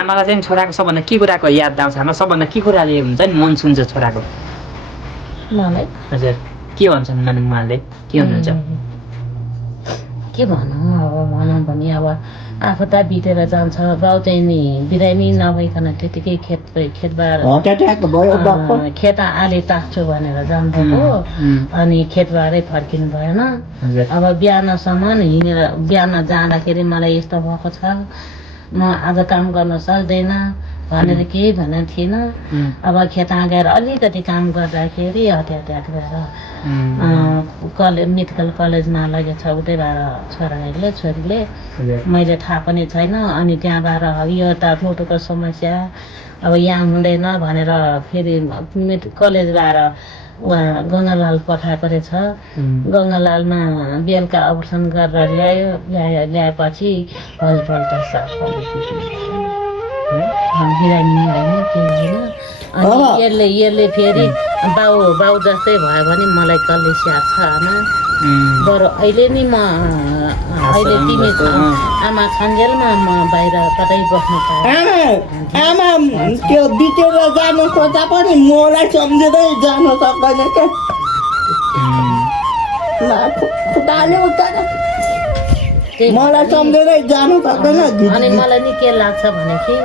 आमालाई चाहिँ छोराको सबभन्दा के कुराको याद आउँछ आमा सबभन्दा के कुराले हुन्छ नि मन छुन्छ छोराको मलाई हजुर के भन्छन् माने उहाँले के हुनुहुन्छ के भनौँ अब भनौँ भने अब आफू त बितेर जान्छ बाउ चाहिँ नि बिरामी नभइकन त्यतिकै खेतबार खेत आले ताक्छु भनेर जानुभएको अनि खेतबारै फर्किनु भएन अब बिहानसम्म हिँडेर बिहान जाँदाखेरि मलाई यस्तो भएको छ म आज काम गर्न सक्दैन भनेर केही भनेको थिएन अब खेत गएर अलिकति काम गर्दाखेरि हतियार भएर मेडिकल कलेजमा लगेछ उतैबाट छोरीले मैले थाहा पनि छैन अनि त्यहाँबाट यो त फोटोको समस्या अब यहाँ हुँदैन भनेर फेरि कलेजबाट उहाँ गङ्गालाल पठाएको रहेछ गङ्गालालमा बेलुका अपरेसन गरेर ल्याएपछि भोलिपल्ट बिरामी होइन के होइन अनि यसले फेरि बाउ जस्तै भयो भने मलाई कसले स्याहार्छ आमा बरु अहिले नि म अहिले तिमी आमा छन्जेलमा म बाहिर कतै बस्नु पाएँ आमा त्यो बितेर जानु खोज्दा पनि मलाई सम्झिँदै जानु सक्दैन मलाई सम्झिँदै जानु सक्दैन अनि मलाई नि के लाग्छ भने कि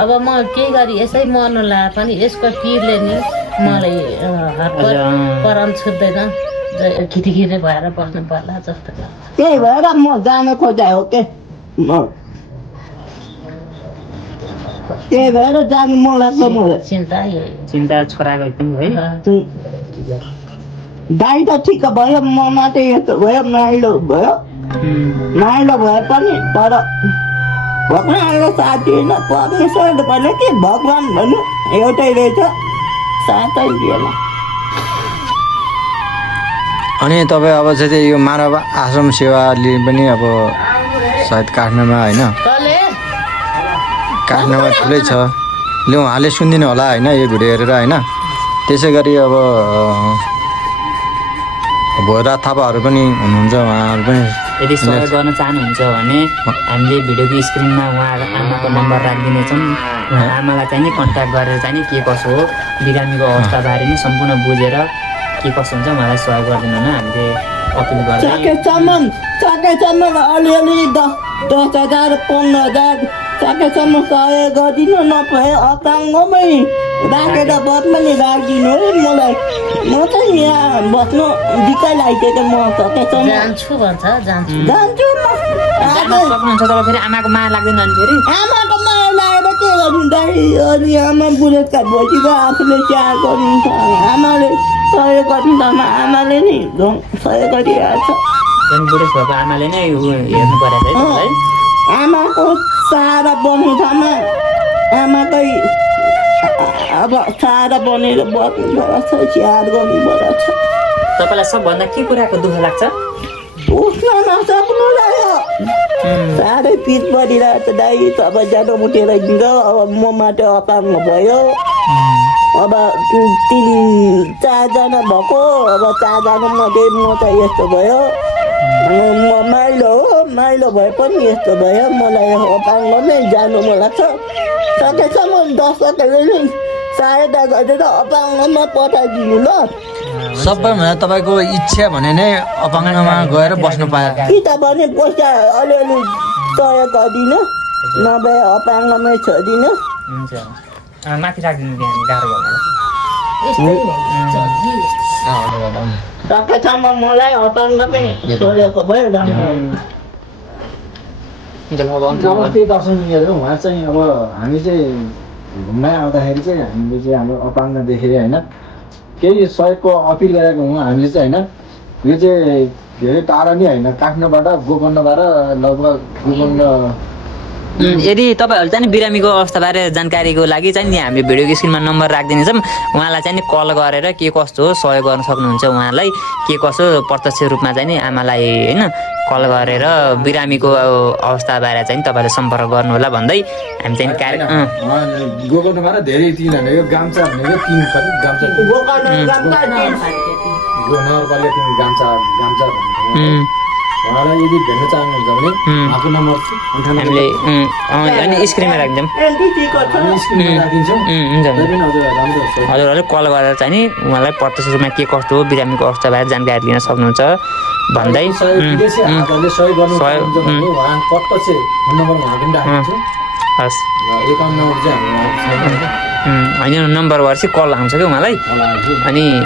अब म केही गरी यसै मर्नु लाए पनि यसको पिरले नि मलाई परम छुट्दैन खितिखिति भएर बस्नु पर्ला जस्तो लाग्छ त्यही भएर म जानु खोजा हो के त्यही भएर जानु मलाई चिन्ता छोराको एकदम है दाइ त ठिक भयो म मात्रै यस्तो भयो माइलो भए पनि तर भगवान्ले साथ दिएन परमेश्वरले भने कि भगवान् भन्नु एउटै रहेछ साथै दिएन अनि तपाईँ अब चाहिँ यो मानव आश्रम सेवाले पनि अब सायद काठमाडौँमा होइन काठमाडौँमा ठुलै छ ले उहाँले सुनिदिनु होला होइन यो भिडियो हेरेर होइन त्यसै गरी अब भोरा थापाहरू पनि हुनुहुन्छ उहाँहरू पनि यदि सहयोग गर्न चाहनुहुन्छ भने हामीले भिडियोको स्क्रिनमा उहाँ आमाको नम्बर राखिदिनेछौँ आमालाई चाहिँ नि कन्ट्याक्ट गरेर चाहिँ नि के कसो हो बिरामीको अवस्थाबारे नि सम्पूर्ण बुझेर के कसो हुन्छ उहाँलाई सहयोग गरिदिनु हुन हामीले अपिल गर्छौँ सकेसम्म अलिअलि 10,000 15,000 सकेसम्म सहयोग गरिदिनु नभए अपाङ्गमै राखेर बदमा नि राखिदिनु है मलाई म चाहिँ यहाँ बस्नु दिक्कै लागिसक्यो म सकेसम्म जान्छु भन्छ जान्छु म सक्नुहुन्छ तपाईँ फेरि आमाको माया लाग्दैन अनि फेरि आमाको माया लागेर के गर्नु दाइ अनि आमा बुढेसकाल भइसक्यो आफूले स्याहार गर्नुहुन्छ आमाले सहयोग गर्नु त आमाले नि सहयोग गरिरहेको छ बुढेस भएको आमाले नै हेर्नु परेको है आमाको सहारा बन्ने ठाउँमा आमाकै अब सहारा बनेर बस्नुपर्छ स्याहार गर्नुपर्छ तपाईँलाई सबभन्दा के कुराको दुःख लाग्छ उठ्न नसक्नुलाई साह्रै पिर परिरहेको छ दाइ अब ज्यादा उठेर हिँड्छ अब म मात्रै अपाङ्ग भयो अब 3-4जना भएको अब 4जना मध्ये म त यस्तो भयो म माइलो भए पनि यस्तो भयो मलाई अपाङ्गमै जानु मन लाग्छ सकेसम्म दर्शकहरूले नि सहायता गरेर अपाङ्गमा पठाइदिनु ल सबैभन्दा तपाईँको इच्छा भने नै अपाङ्गमा गएर बस्नु पायो कि त भने पैसा अलिअलि सहयोग गरिदिनु नभए अपाङ्गमै छोडिदिनु हुन्छ माथि राखिदिनु बिहान गाह्रो सकेसम्म मलाई अपाङ्गमै छोडेको भयो नमस्ते दर्शकहरू उहाँ चाहिँ अब हामी चाहिँ घुम्न आउँदाखेरि चाहिँ हामीले चाहिँ हाम्रो अपाङ्ग देखेर होइन केही सहयोगको अपिल गरेको हौँ हामीले चाहिँ होइन यो चाहिँ धेरै टाढा नै होइन काठमाडौँबाट गोकर्णबाट लगभग गोकर्ण यदि तपाईँहरू चाहिँ बिरामीको अवस्थाबारे जानकारीको लागि चाहिँ नि हामीले भिडियोको स्क्रिनमा नम्बर राखिदिनेछौँ उहाँलाई चाहिँ नि कल गरेर के कस्तो हो सहयोग गर्न सक्नुहुन्छ उहाँलाई के कसो प्रत्यक्ष रूपमा चाहिँ नि आमालाई होइन कल गरेर बिरामीको अवस्थाबारे चाहिँ तपाईँले सम्पर्क गर्नु होला भन्दै हामी चाहिँ गोकर्णबाट धेरै तिन भनेको गाम्चा भनेको 3 गाम्चा गोकर्ण गाम्चा नगरपालिका 3 गाम्चा भनेको उहाँलाई यदि भेट्न चाहनुहुन्छ भने उहाँको नम्बर 98 हामीले अनि स्क्रिनमा राखिदिउँ एनटिसीको छ हामी स्क्रिनमा राखिदिन्छौँ हुन्छ तपाईँ पनि हजुर राम्रो छ हजुरहरूले कल गरेर चाहिँ नि उहाँलाई प्रत्यक्ष रूपमा के कस्तो हो बिरामीको अवस्थाबारे जानकारी लिन सक्नुहुन्छ भन्दै विदेशी हातहरूले सहयोग गर्नु चाहनुहुन्छ भने उहाँ प्रत्यक्ष फोन नम्बर उहाँको पनि राखिदिन्छु हस् र एकाउन्ट नम्बर चाहिँ हाम्रो होइन नम्बरबाट चाहिँ कल आउँछ क्या उहाँलाई उहाँलाई अनि